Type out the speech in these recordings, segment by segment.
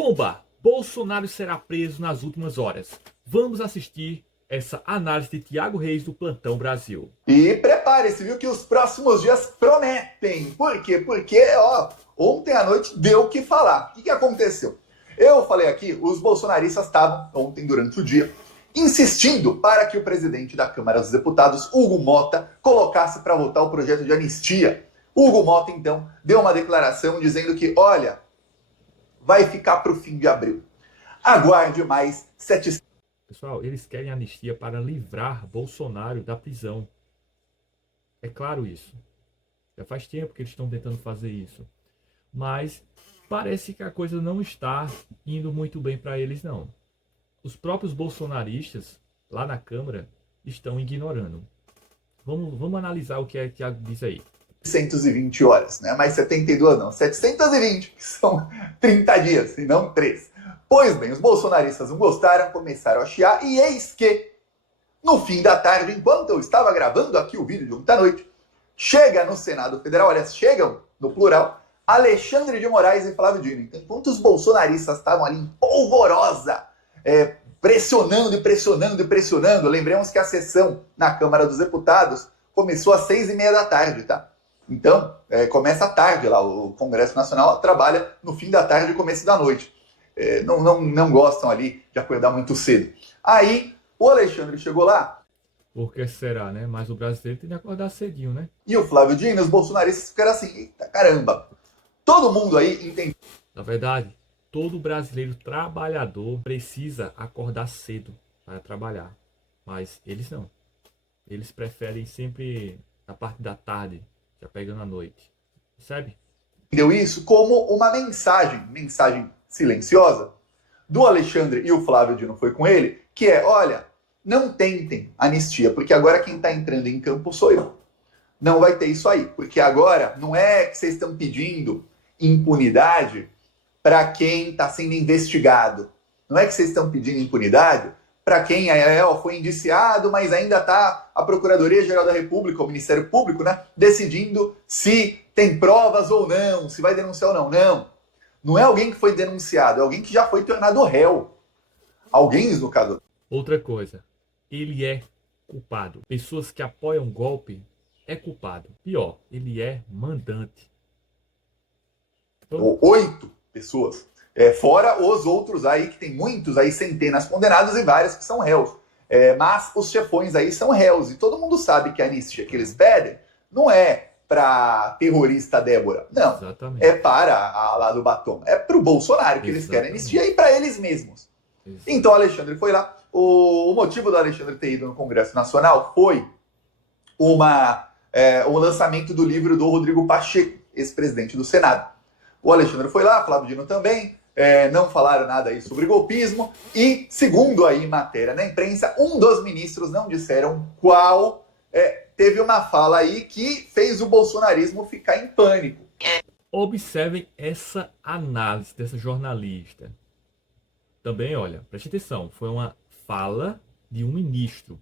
Bomba! Bolsonaro será preso nas últimas horas. Vamos assistir essa análise de Thiago Reis do Plantão Brasil. E prepare-se, viu, que os próximos dias prometem. Por quê? Porque, ontem à noite deu o que falar. O que aconteceu? Eu falei aqui, os bolsonaristas estavam, ontem durante o dia, insistindo para que o presidente da Câmara dos Deputados, Hugo Mota, colocasse para votar o projeto de anistia. Hugo Mota, então, deu uma declaração dizendo que, olha, vai ficar para o fim de abril. Aguarde mais 700... Pessoal, eles querem anistia para livrar Bolsonaro da prisão. É claro isso. Já faz tempo que eles estão tentando fazer isso. Mas parece que a coisa não está indo muito bem para eles, não. Os próprios bolsonaristas, lá na Câmara, estão ignorando. Vamos analisar o que é que Thiago diz aí. 720 horas, né? Mais 72 não, 720, que são 30 dias, e não 3. Pois bem, os bolsonaristas não gostaram, começaram a chiar, e eis que, no fim da tarde, enquanto eu estava gravando aqui o vídeo de ontem à noite, chega no Senado Federal, aliás, chegam, no plural, Alexandre de Moraes e Flávio Dino. Então, enquanto os bolsonaristas estavam ali em polvorosa, pressionando e pressionando e pressionando, lembremos que a sessão na Câmara dos Deputados começou às 6h30 da tarde, tá? Então, começa à tarde lá, o Congresso Nacional trabalha no fim da tarde e começo da noite. Não gostam ali de acordar muito cedo. Aí, o Alexandre chegou lá. Por que será, né? Mas o brasileiro tem que acordar cedinho, né? E o Flávio Dino, os bolsonaristas ficaram assim, eita caramba. Todo mundo aí entende. Na verdade, todo brasileiro trabalhador precisa acordar cedo para trabalhar. Mas eles não. Eles preferem sempre na parte da tarde, já pegando a noite. Percebe? Entendeu isso como uma mensagem silenciosa, do Alexandre, e o Flávio Dino foi com ele, que é, olha, não tentem anistia, porque agora quem está entrando em campo sou eu. Não vai ter isso aí, porque agora não é que vocês estão pedindo impunidade para quem está sendo investigado. Não é que vocês estão pedindo impunidade para quem foi indiciado, mas ainda está a Procuradoria-Geral da República, o Ministério Público, né, decidindo se tem provas ou não, se vai denunciar ou não. Não. Não é alguém que foi denunciado, é alguém que já foi tornado réu. Alguém, no caso. Outra coisa, ele é culpado. Pessoas que apoiam golpe é culpado. Pior, ele é mandante. Então, 8 pessoas. Fora os outros aí, que tem muitos aí, centenas condenados e vários que são réus. Mas os chefões aí são réus. E todo mundo sabe que a anistia que eles pedem não é para terrorista Débora. Não. Exatamente. É para a lá do batom. É para o Bolsonaro que eles querem anistia e para eles mesmos. Exatamente. Então o Alexandre foi lá. O motivo do Alexandre ter ido no Congresso Nacional foi o lançamento do livro do Rodrigo Pacheco, ex-presidente do Senado. O Alexandre foi lá, Flávio Dino também, não falaram nada aí sobre golpismo, e segundo aí matéria na imprensa, um dos ministros, não disseram qual, teve uma fala aí que fez o bolsonarismo ficar em pânico. Observem essa análise dessa jornalista. Também, olha, preste atenção, foi uma fala de um ministro.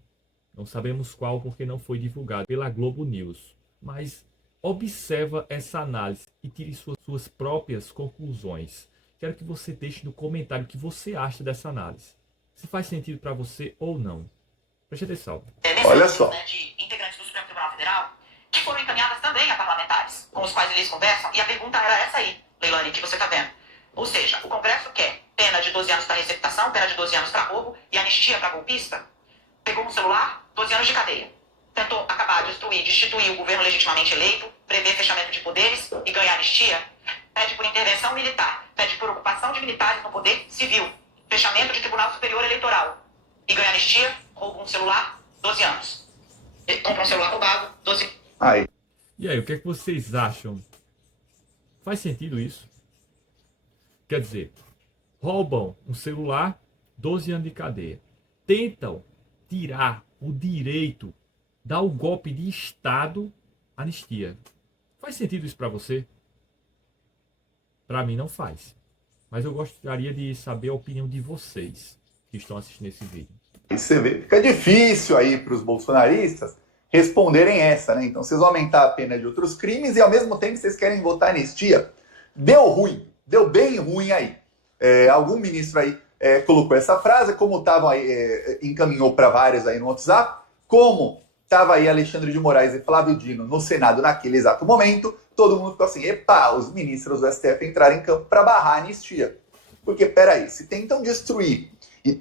Não sabemos qual porque não foi divulgado pela Globo News. Mas observa essa análise e tire suas próprias conclusões. Quero que você deixe no comentário o que você acha dessa análise. Se faz sentido para você ou não. Preste atenção. Olha só. De integrantes do Supremo Tribunal Federal, que foram encaminhadas também a parlamentares, com os quais eles conversam, e a pergunta era essa aí, Leilani, que você está vendo. Ou seja, o Congresso quer pena de 12 anos para receptação, pena de 12 anos para roubo e anistia para golpista. Pegou um celular, 12 anos de cadeia. Tentou acabar, destruir, destituir o governo legitimamente eleito, prever fechamento de poderes e ganhar anistia. Pede por intervenção militar, pede por ocupação de militares no poder civil, fechamento de Tribunal Superior Eleitoral e ganha anistia, rouba um celular, 12 anos. Compra um celular roubado, 12 anos. E aí, o que é que vocês acham? Faz sentido isso? Quer dizer, roubam um celular, 12 anos de cadeia. Tentam tirar o direito, dar o golpe de Estado, anistia. Faz sentido isso para você? Para mim não faz. Mas eu gostaria de saber a opinião de vocês que estão assistindo esse vídeo. E você vê, fica difícil aí para os bolsonaristas responderem essa, né? Então vocês vão aumentar a pena de outros crimes e ao mesmo tempo vocês querem votar anistia. Deu ruim, deu bem ruim aí. Algum ministro aí colocou essa frase, como estava aí, encaminhou para vários aí no WhatsApp, como estava aí Alexandre de Moraes e Flávio Dino no Senado naquele exato momento, todo mundo ficou assim, epa, os ministros do STF entraram em campo para barrar a anistia. Porque, peraí, se tentam destruir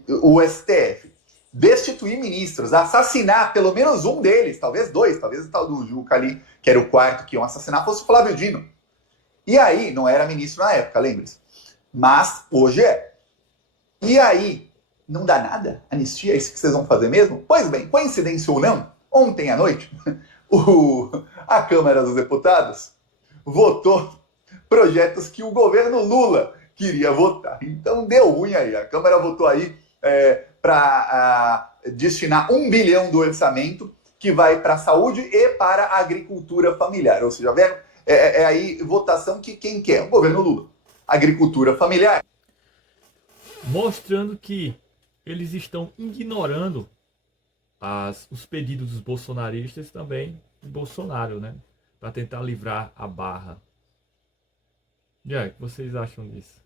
o STF, destituir ministros, assassinar pelo menos um deles, talvez dois, talvez o tal do Juca ali, que era o quarto que iam assassinar, fosse o Flávio Dino. E aí, não era ministro na época, lembre-se. Mas hoje é. E aí, não dá nada? Anistia? É isso que vocês vão fazer mesmo? Pois bem, coincidência ou não, ontem à noite, a Câmara dos Deputados votou projetos que o governo Lula queria votar. Então deu ruim aí. A Câmara votou aí para destinar 1 bilhão do orçamento que vai para a saúde e para a agricultura familiar. Ou seja, aí votação que quem quer? O governo Lula. Agricultura familiar. Mostrando que eles estão ignorando os pedidos dos bolsonaristas também de Bolsonaro, né? Para tentar livrar a barra. E aí, o que vocês acham disso?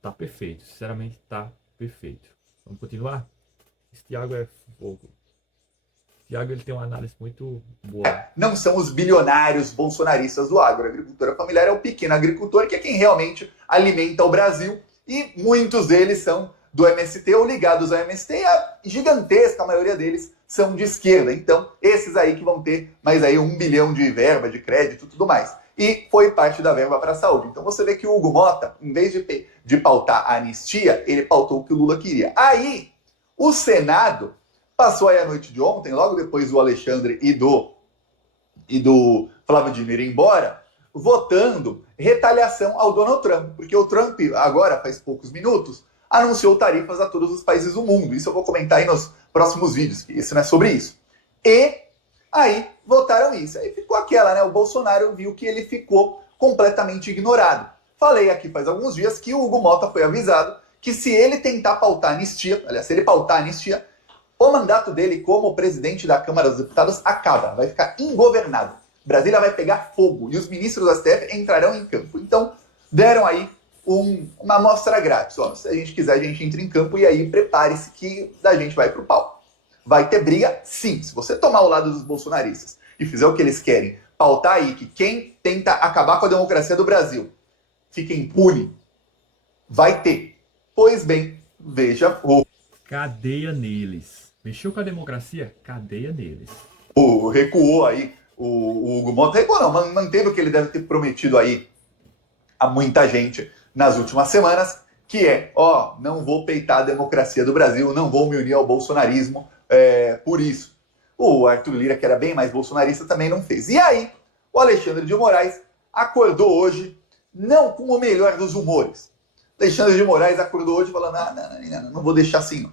Tá perfeito, sinceramente tá perfeito. Vamos continuar? Esse Thiago é fogo. O Thiago, ele tem uma análise muito boa. Não são os bilionários bolsonaristas do agro. A agricultura familiar é o pequeno agricultor, que é quem realmente alimenta o Brasil. E muitos deles são do MST ou ligados ao MST. E a gigantesca maioria deles são de esquerda. Então, esses aí que vão ter mais aí 1 bilhão de verba, de crédito e tudo mais. E foi parte da verba para a saúde. Então você vê que o Hugo Mota, em vez de pautar a anistia, ele pautou o que o Lula queria. Aí, o Senado passou aí a noite de ontem, logo depois do Alexandre e do Flávio Dino irem embora, votando retaliação ao Donald Trump. Porque o Trump, agora, faz poucos minutos, anunciou tarifas a todos os países do mundo. Isso eu vou comentar aí nos próximos vídeos, que isso não é sobre isso. E aí votaram isso. Aí ficou aquela, né? O Bolsonaro viu que ele ficou completamente ignorado. Falei aqui faz alguns dias que o Hugo Mota foi avisado que se ele tentar pautar anistia, aliás, se ele pautar anistia, o mandato dele como presidente da Câmara dos Deputados acaba, vai ficar ingovernável. Brasília vai pegar fogo e os ministros do STF entrarão em campo. Então, deram aí uma amostra grátis. Ó, se a gente quiser, a gente entra em campo e aí prepare-se que a gente vai pro pau. Vai ter briga, sim. Se você tomar o lado dos bolsonaristas e fizer o que eles querem, pautar aí que quem tenta acabar com a democracia do Brasil fica impune, vai ter. Pois bem, veja o... Cadeia neles. Mexeu com a democracia? Cadeia neles. Recuou aí, o Hugo Mota recuou não, manteve o que ele deve ter prometido aí a muita gente nas últimas semanas, que é, não vou peitar a democracia do Brasil, não vou me unir ao bolsonarismo por isso. O Arthur Lira, que era bem mais bolsonarista, também não fez. E aí, o Alexandre de Moraes acordou hoje, não com o melhor dos humores. Alexandre de Moraes acordou hoje falando, não vou deixar assim não.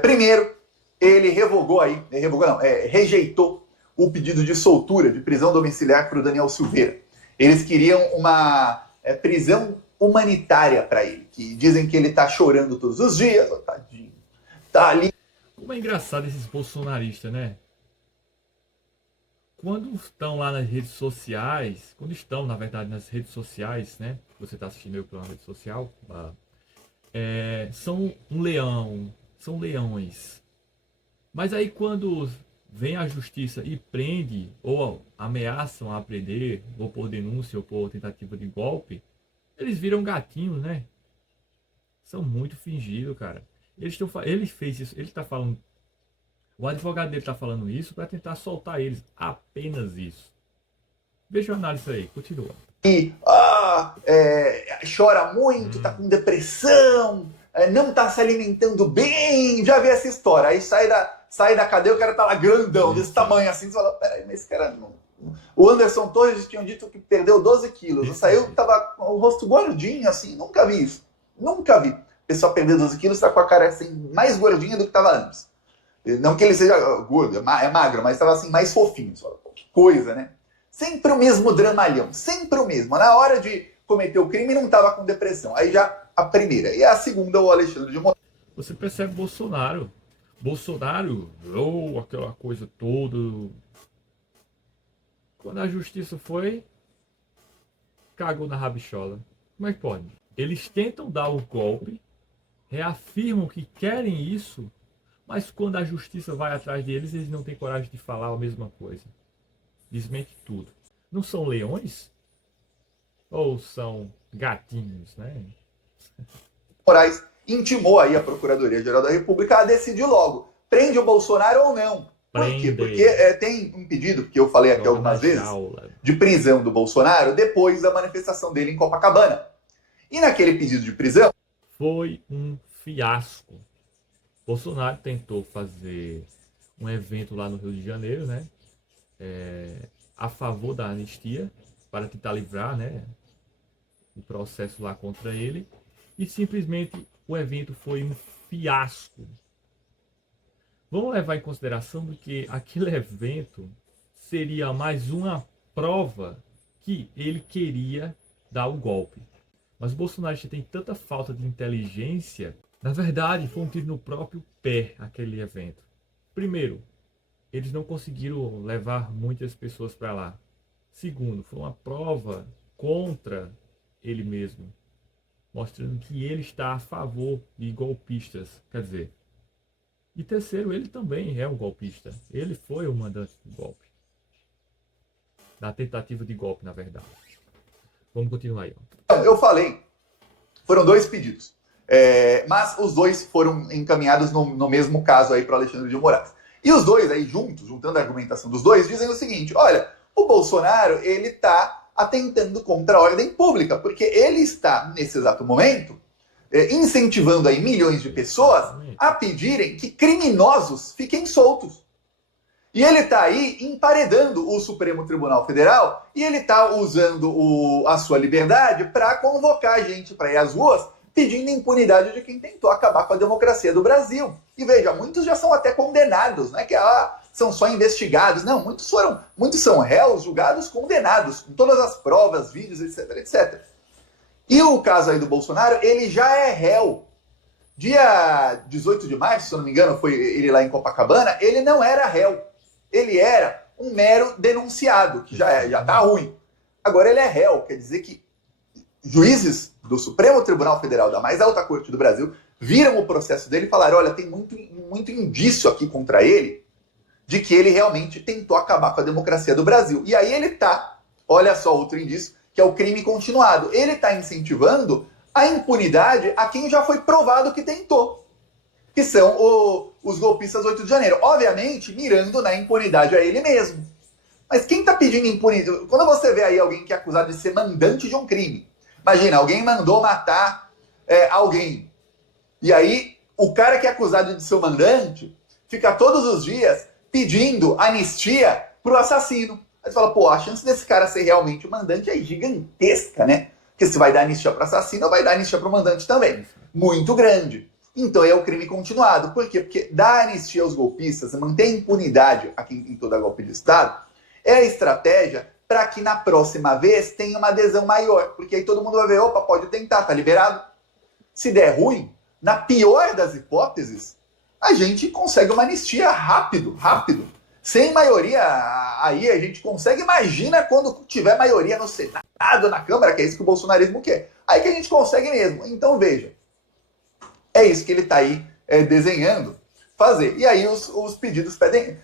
Primeiro, ele rejeitou o pedido de soltura, de prisão domiciliar para o Daniel Silveira. Eles queriam uma prisão humanitária para ele, que dizem que ele tá chorando todos os dias, tadinho, tá ali. Como é engraçado esses bolsonaristas, né? Quando estão lá nas redes sociais, quando estão, na verdade, nas redes sociais, né? Você está assistindo eu pela rede social, são um leão, são leões. Mas aí quando vem a justiça e prende, ou ameaçam a prender, ou por denúncia, ou por tentativa de golpe, eles viram gatinhos, né? São muito fingidos, cara. Ele fez isso, ele tá falando... O advogado dele tá falando isso para tentar soltar eles. Apenas isso. Veja a análise aí, continua. E chora muito, tá com depressão, não tá se alimentando bem, já vi essa história. Aí sai da cadeia, o cara tá lá grandão, desse tamanho assim, você fala, peraí, mas esse cara não... O Anderson Torres tinha dito que perdeu 12 quilos, saiu, tava com o rosto gordinho assim, nunca vi isso, nunca vi. A pessoa perder 12 quilos, tá com a cara assim, mais gordinha do que tava antes. Não que ele seja gordo, é magro, mas estava assim, mais fofinho. Só, que coisa, né? Sempre o mesmo dramalhão, sempre o mesmo. Na hora de cometer o crime, não estava com depressão. Aí já a primeira. E a segunda, o Alexandre de Moraes. Você percebe Bolsonaro. Bolsonaro, aquela coisa toda. Quando a justiça foi, cagou na rabichola. Como é que pode? Eles tentam dar o golpe, reafirmam que querem isso, mas quando a justiça vai atrás deles, eles não têm coragem de falar a mesma coisa. Desmente tudo. Não são leões? Ou são gatinhos, né? Moraes intimou aí a Procuradoria-Geral da República a decidir logo, prende o Bolsonaro ou não. Por quê? Porque tem um pedido, que eu falei aqui algumas vezes, de prisão do Bolsonaro depois da manifestação dele em Copacabana. E naquele pedido de prisão... Foi um fiasco. Bolsonaro tentou fazer um evento lá no Rio de Janeiro, né? A favor da anistia, para tentar livrar, né, o processo lá contra ele. E simplesmente o evento foi um fiasco. Vamos levar em consideração que aquele evento seria mais uma prova que ele queria dar o golpe. Mas o Bolsonaro tem tanta falta de inteligência. Na verdade, foi um tiro no próprio pé aquele evento. Primeiro, eles não conseguiram levar muitas pessoas para lá. Segundo, foi uma prova contra ele mesmo, mostrando que ele está a favor de golpistas. Quer dizer, e terceiro, ele também é um golpista. Ele foi o mandante do golpe. Da tentativa de golpe, na verdade. Vamos continuar aí. Eu falei, foram 2 pedidos. Mas os 2 foram encaminhados no mesmo caso aí para Alexandre de Moraes. E os 2 aí juntos, juntando a argumentação dos 2, dizem o seguinte: olha, o Bolsonaro, ele está atentando contra a ordem pública, porque ele está, nesse exato momento, incentivando aí milhões de pessoas a pedirem que criminosos fiquem soltos. E ele está aí emparedando o Supremo Tribunal Federal e ele está usando a sua liberdade para convocar a gente para ir às ruas pedindo impunidade de quem tentou acabar com a democracia do Brasil. E veja, muitos já são até condenados, não é que são só investigados. Não, muitos são réus, julgados, condenados, com todas as provas, vídeos, etc, etc. E o caso aí do Bolsonaro, ele já é réu. Dia 18 de março, se eu não me engano, foi ele lá em Copacabana, ele não era réu. Ele era um mero denunciado, que já tá ruim. Agora ele é réu, quer dizer que juízes do Supremo Tribunal Federal, da mais alta corte do Brasil, viram o processo dele e falaram: olha, tem muito indício aqui contra ele de que ele realmente tentou acabar com a democracia do Brasil. E aí ele tá, olha só outro indício, que é o crime continuado. Ele está incentivando a impunidade a quem já foi provado que tentou, que são os golpistas 8 de janeiro. Obviamente, mirando na impunidade a ele mesmo. Mas quem está pedindo impunidade? Quando você vê aí alguém que é acusado de ser mandante de um crime, imagina, alguém mandou matar alguém. E aí, o cara que é acusado de ser o mandante fica todos os dias pedindo anistia pro assassino. Aí você fala, pô, a chance desse cara ser realmente o mandante é gigantesca, né? Porque se vai dar anistia para assassino, vai dar anistia para o mandante também. Muito grande. Então é o crime continuado. Por quê? Porque dar anistia aos golpistas, manter a impunidade aqui em toda golpe de Estado, é a estratégia para que na próxima vez tenha uma adesão maior. Porque aí todo mundo vai ver, opa, pode tentar, tá liberado. Se der ruim, na pior das hipóteses, a gente consegue uma anistia rápido. Sem maioria, aí a gente consegue, imagina quando tiver maioria no Senado, na Câmara, que é isso que o bolsonarismo quer. Aí que a gente consegue mesmo. Então veja, é isso que ele está aí desenhando fazer. E aí os pedidos pedem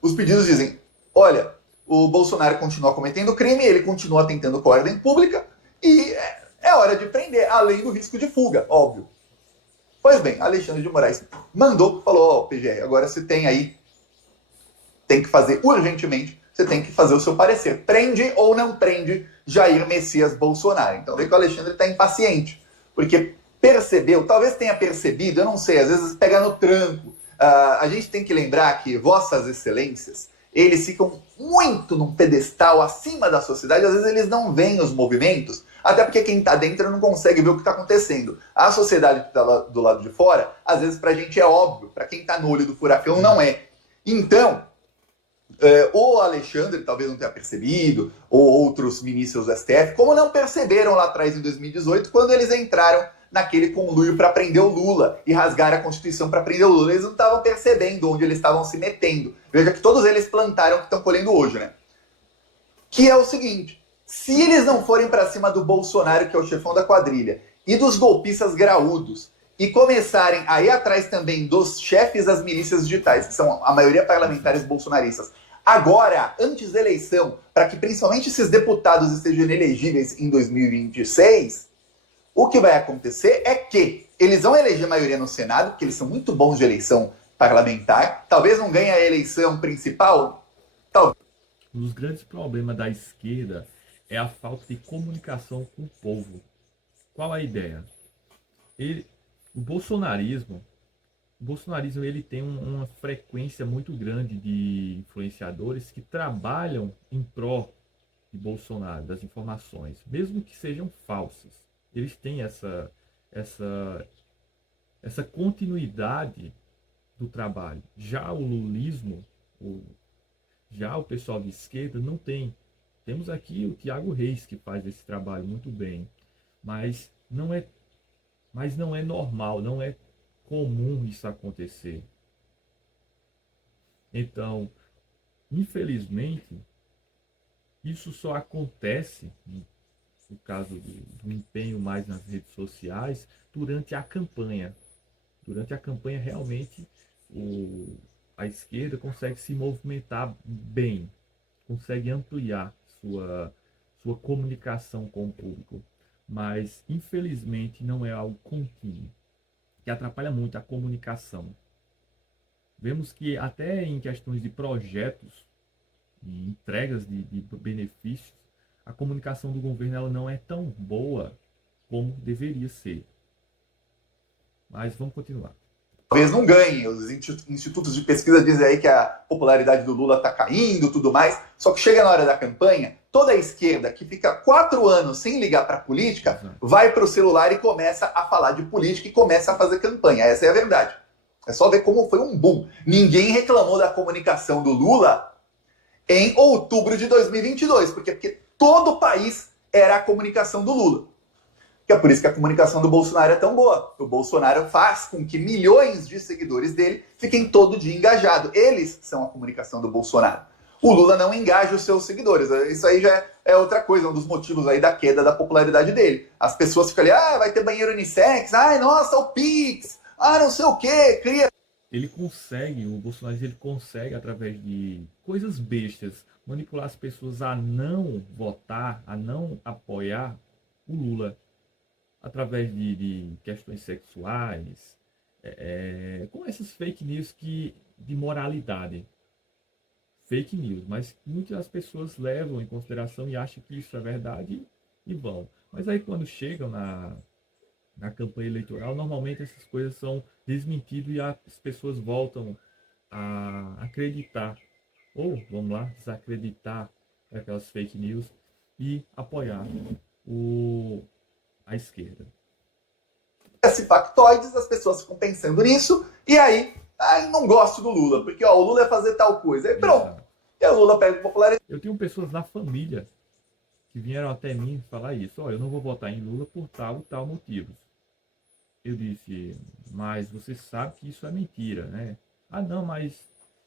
os pedidos dizem, olha, o Bolsonaro continua cometendo crime, ele continua atentando com a ordem pública e é hora de prender, além do risco de fuga, óbvio. Pois bem, Alexandre de Moraes falou, PGR, agora você tem que fazer urgentemente, você tem que fazer o seu parecer. Prende ou não prende Jair Messias Bolsonaro? Então vê que o Alexandre está impaciente, porque percebeu, talvez tenha percebido, eu não sei, às vezes pega no tranco. A gente tem que lembrar que vossas excelências, eles ficam muito num pedestal acima da sociedade, às vezes eles não veem os movimentos, até porque quem está dentro não consegue ver o que está acontecendo. A sociedade que está do lado de fora, às vezes para a gente é óbvio, para quem está no olho do furacão não é. Então, o Alexandre talvez não tenha percebido, ou outros ministros do STF, como não perceberam lá atrás em 2018, quando eles entraram naquele conluio para prender o Lula e rasgar a Constituição para prender o Lula. Eles não estavam percebendo onde eles estavam se metendo. Veja que todos eles plantaram o que estão colhendo hoje, né? Que é o seguinte, Se eles não forem para cima do Bolsonaro, que é o chefão da quadrilha, e dos golpistas graúdos, e começarem a ir atrás também dos chefes das milícias digitais, que são a maioria parlamentares bolsonaristas, agora, antes da eleição, para que principalmente esses deputados estejam inelegíveis em 2026, o que vai acontecer é que eles vão eleger maioria no Senado, porque eles são muito bons de eleição parlamentar, talvez não ganhem a eleição principal, talvez. Um dos grandes problemas da esquerda é a falta de comunicação com o povo. Qual a ideia? O bolsonarismo ele tem uma frequência muito grande de influenciadores que trabalham em pró de Bolsonaro, das informações, mesmo que sejam falsas. Eles têm essa continuidade do trabalho. Já o lulismo, já o pessoal de esquerda não tem. Temos aqui o Thiago Reis, que faz esse trabalho muito bem, mas não é normal, não é comum isso acontecer. Então, infelizmente, isso só acontece, no caso do empenho mais nas redes sociais, durante a campanha. Durante a campanha, realmente, a esquerda consegue se movimentar bem, consegue ampliar sua comunicação com o público. Mas, infelizmente, não é algo contínuo, que atrapalha muito a comunicação. Vemos que até em questões de projetos e entregas de benefícios, a comunicação do governo ela não é tão boa como deveria ser. Mas vamos continuar. Talvez não ganhe. Os institutos de pesquisa dizem aí que a popularidade do Lula está caindo, tudo mais. Só que chega na hora da campanha, toda a esquerda que fica 4 anos sem ligar para a política, vai para o celular e começa a falar de política e começa a fazer campanha. Essa é a verdade. É só ver como foi um boom. Ninguém reclamou da comunicação do Lula em outubro de 2022. Porque todo o país era a comunicação do Lula. Que é por isso que a comunicação do Bolsonaro é tão boa. O Bolsonaro faz com que milhões de seguidores dele fiquem todo dia engajados. Eles são a comunicação do Bolsonaro. O Lula não engaja os seus seguidores. Isso aí já é outra coisa, um dos motivos aí da queda da popularidade dele. As pessoas ficam ali, vai ter banheiro unissex, nossa, o Pix, não sei o quê, cria... O Bolsonaro ele consegue, através de coisas bestas, manipular as pessoas a não votar, a não apoiar o Lula. Através de questões sexuais, com essas fake news de moralidade. Fake news, mas muitas pessoas levam em consideração e acham que isso é verdade e vão. Mas aí quando chegam na campanha eleitoral, normalmente essas coisas são desmentidas e as pessoas voltam a acreditar, ou, vamos lá, desacreditar aquelas fake news e apoiar a esquerda. Esse factoides, as pessoas ficam pensando nisso, e aí, não gosto do Lula, porque o Lula ia fazer tal coisa. Aí pronto. Exato. E o Lula pega popularidade. Eu tenho pessoas na família que vieram até mim falar isso. Eu não vou votar em Lula por tal e tal motivos. Eu disse, mas você sabe que isso é mentira, né? Não, mas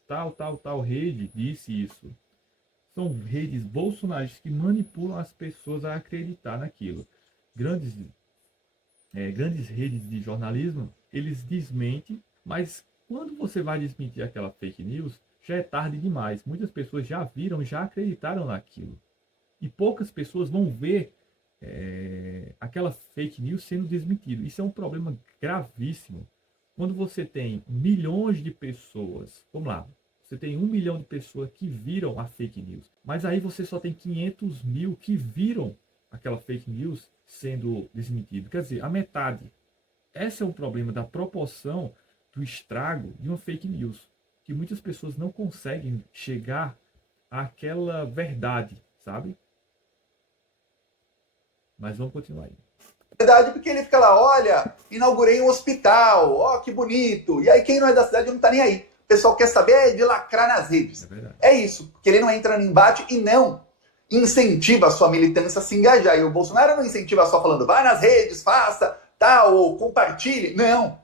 tal rede disse isso. São redes bolsonaristas que manipulam as pessoas a acreditar naquilo. Grandes redes de jornalismo, eles desmentem, mas quando você vai desmentir aquela fake news, já é tarde demais. Muitas pessoas já viram, já acreditaram naquilo. E poucas pessoas vão ver aquela fake news sendo desmentido. Isso é um problema gravíssimo. Quando você tem milhões de pessoas, vamos lá, você tem 1 milhão de pessoas que viram a fake news, mas aí você só tem 500 mil que viram aquela fake news sendo desmentido. Quer dizer, a metade. Esse é o problema da proporção do estrago de uma fake news, que muitas pessoas não conseguem chegar àquela verdade, sabe? Mas vamos continuar aí. Verdade, porque ele fica lá, olha, inaugurei um hospital, que bonito. E aí quem não é da cidade não tá nem aí. O pessoal quer saber de lacrar nas redes. É isso, porque ele não entra no embate e não incentiva a sua militância a se engajar. E o Bolsonaro não incentiva só falando, vai nas redes, faça, tal, ou compartilhe. Não.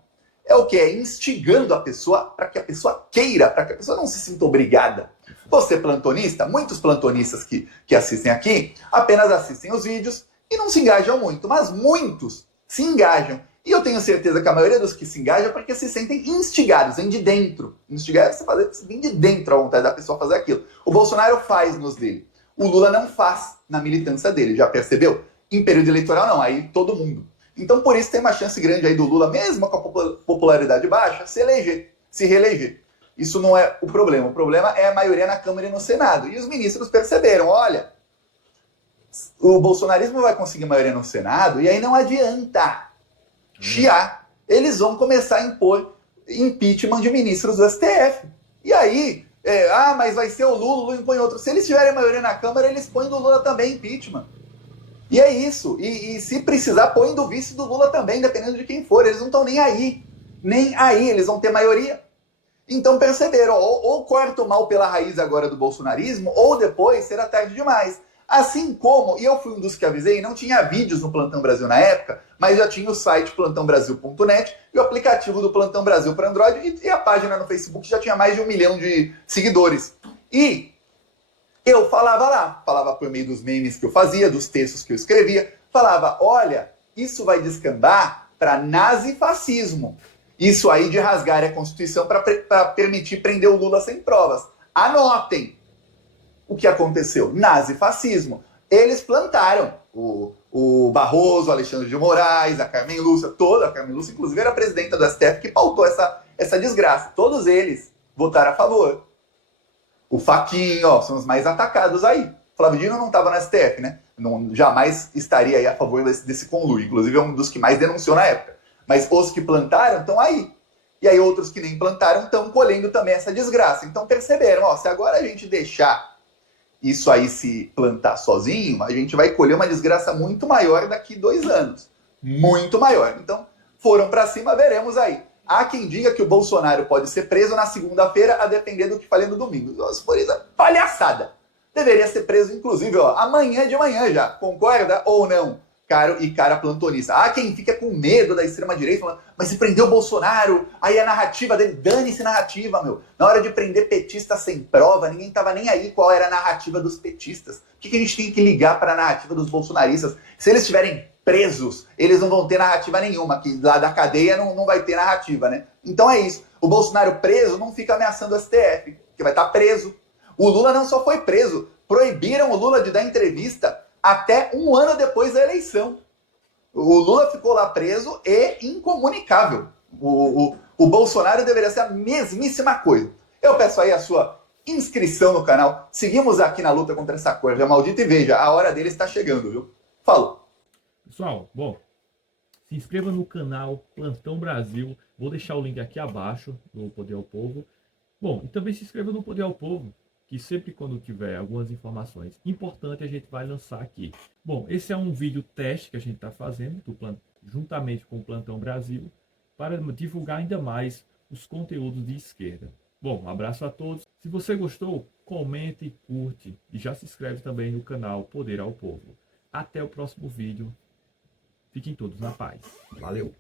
é o que? É instigando a pessoa para que a pessoa queira, para que a pessoa não se sinta obrigada. Você plantonista, muitos plantonistas que assistem aqui, apenas assistem os vídeos e não se engajam muito, mas muitos se engajam. E eu tenho certeza que a maioria dos que se engajam é porque se sentem instigados, vem de dentro. Instigar é você vem de dentro a vontade da pessoa fazer aquilo. O Bolsonaro faz nos dele. O Lula não faz na militância dele, já percebeu? Em período eleitoral não, aí todo mundo. Então por isso tem uma chance grande aí do Lula, mesmo com a popularidade baixa, se eleger, se reeleger. Isso não é o problema é a maioria na Câmara e no Senado. E os ministros perceberam, olha, o bolsonarismo vai conseguir maioria no Senado e aí não adianta chiar. Eles vão começar a impor impeachment de ministros do STF. E aí, mas vai ser o Lula impõe outro. Se eles tiverem maioria na Câmara, eles põem do Lula também impeachment. E é isso. E se precisar, põe do vice do Lula também, dependendo de quem for. Eles não estão nem aí. Nem aí, eles vão ter maioria. Então perceberam, ou corta o mal pela raiz agora do bolsonarismo, ou depois será tarde demais. Assim como, e eu fui um dos que avisei, não tinha vídeos no Plantão Brasil na época, mas já tinha o site plantãobrasil.net e o aplicativo do Plantão Brasil para Android e a página no Facebook já tinha mais de 1 milhão de seguidores. E eu falava lá, falava por meio dos memes que eu fazia, dos textos que eu escrevia, falava, olha, isso vai descambar para nazifascismo. Isso aí de rasgar a Constituição para permitir prender o Lula sem provas. Anotem o que aconteceu. Nazifascismo. Eles plantaram o Barroso, o Alexandre de Moraes, a Carmen Lúcia, toda a Carmen Lúcia, inclusive era a presidenta do STF que pautou essa desgraça. Todos eles votaram a favor. O Fachin, ó, são os mais atacados aí. Flávio Dino não estava no STF, né? Não, jamais estaria aí a favor desse conluio. Inclusive é um dos que mais denunciou na época. Mas os que plantaram estão aí. E aí outros que nem plantaram estão colhendo também essa desgraça. Então perceberam, ó, se agora a gente deixar isso aí se plantar sozinho, a gente vai colher uma desgraça muito maior daqui 2 anos. Muito maior. Então foram para cima, veremos aí. Há quem diga que o Bolsonaro pode ser preso na segunda-feira, a depender do que falei no domingo. Nossa, por isso, palhaçada. Deveria ser preso, inclusive, ó, amanhã de manhã já. Concorda ou não? Caro e cara plantonista. Há quem fica com medo da extrema-direita, falando, mas se prendeu o Bolsonaro, aí a narrativa dele, dane-se narrativa, meu. Na hora de prender petista sem prova, ninguém tava nem aí qual era a narrativa dos petistas. O que a gente tem que ligar para a narrativa dos bolsonaristas? Se eles estiverem presos, eles não vão ter narrativa nenhuma, que lá da cadeia não vai ter narrativa, né? Então é isso. O Bolsonaro preso não fica ameaçando o STF, que vai estar preso. O Lula não só foi preso, proibiram o Lula de dar entrevista até 1 ano depois da eleição. O Lula ficou lá preso e incomunicável. O Bolsonaro deveria ser a mesmíssima coisa. Eu peço aí a sua inscrição no canal. Seguimos aqui na luta contra essa corja maldita e veja, a hora dele está chegando, viu? Falou! Pessoal, bom, se inscreva no canal Plantão Brasil. Vou deixar o link aqui abaixo do Poder ao Povo. Bom, e também se inscreva no Poder ao Povo, que sempre quando tiver algumas informações importantes a gente vai lançar aqui. Bom, esse é um vídeo teste que a gente está fazendo, juntamente com o Plantão Brasil, para divulgar ainda mais os conteúdos de esquerda. Bom, um abraço a todos. Se você gostou, comente, curte e já se inscreve também no canal Poder ao Povo. Até o próximo vídeo. Fiquem todos na paz. Valeu!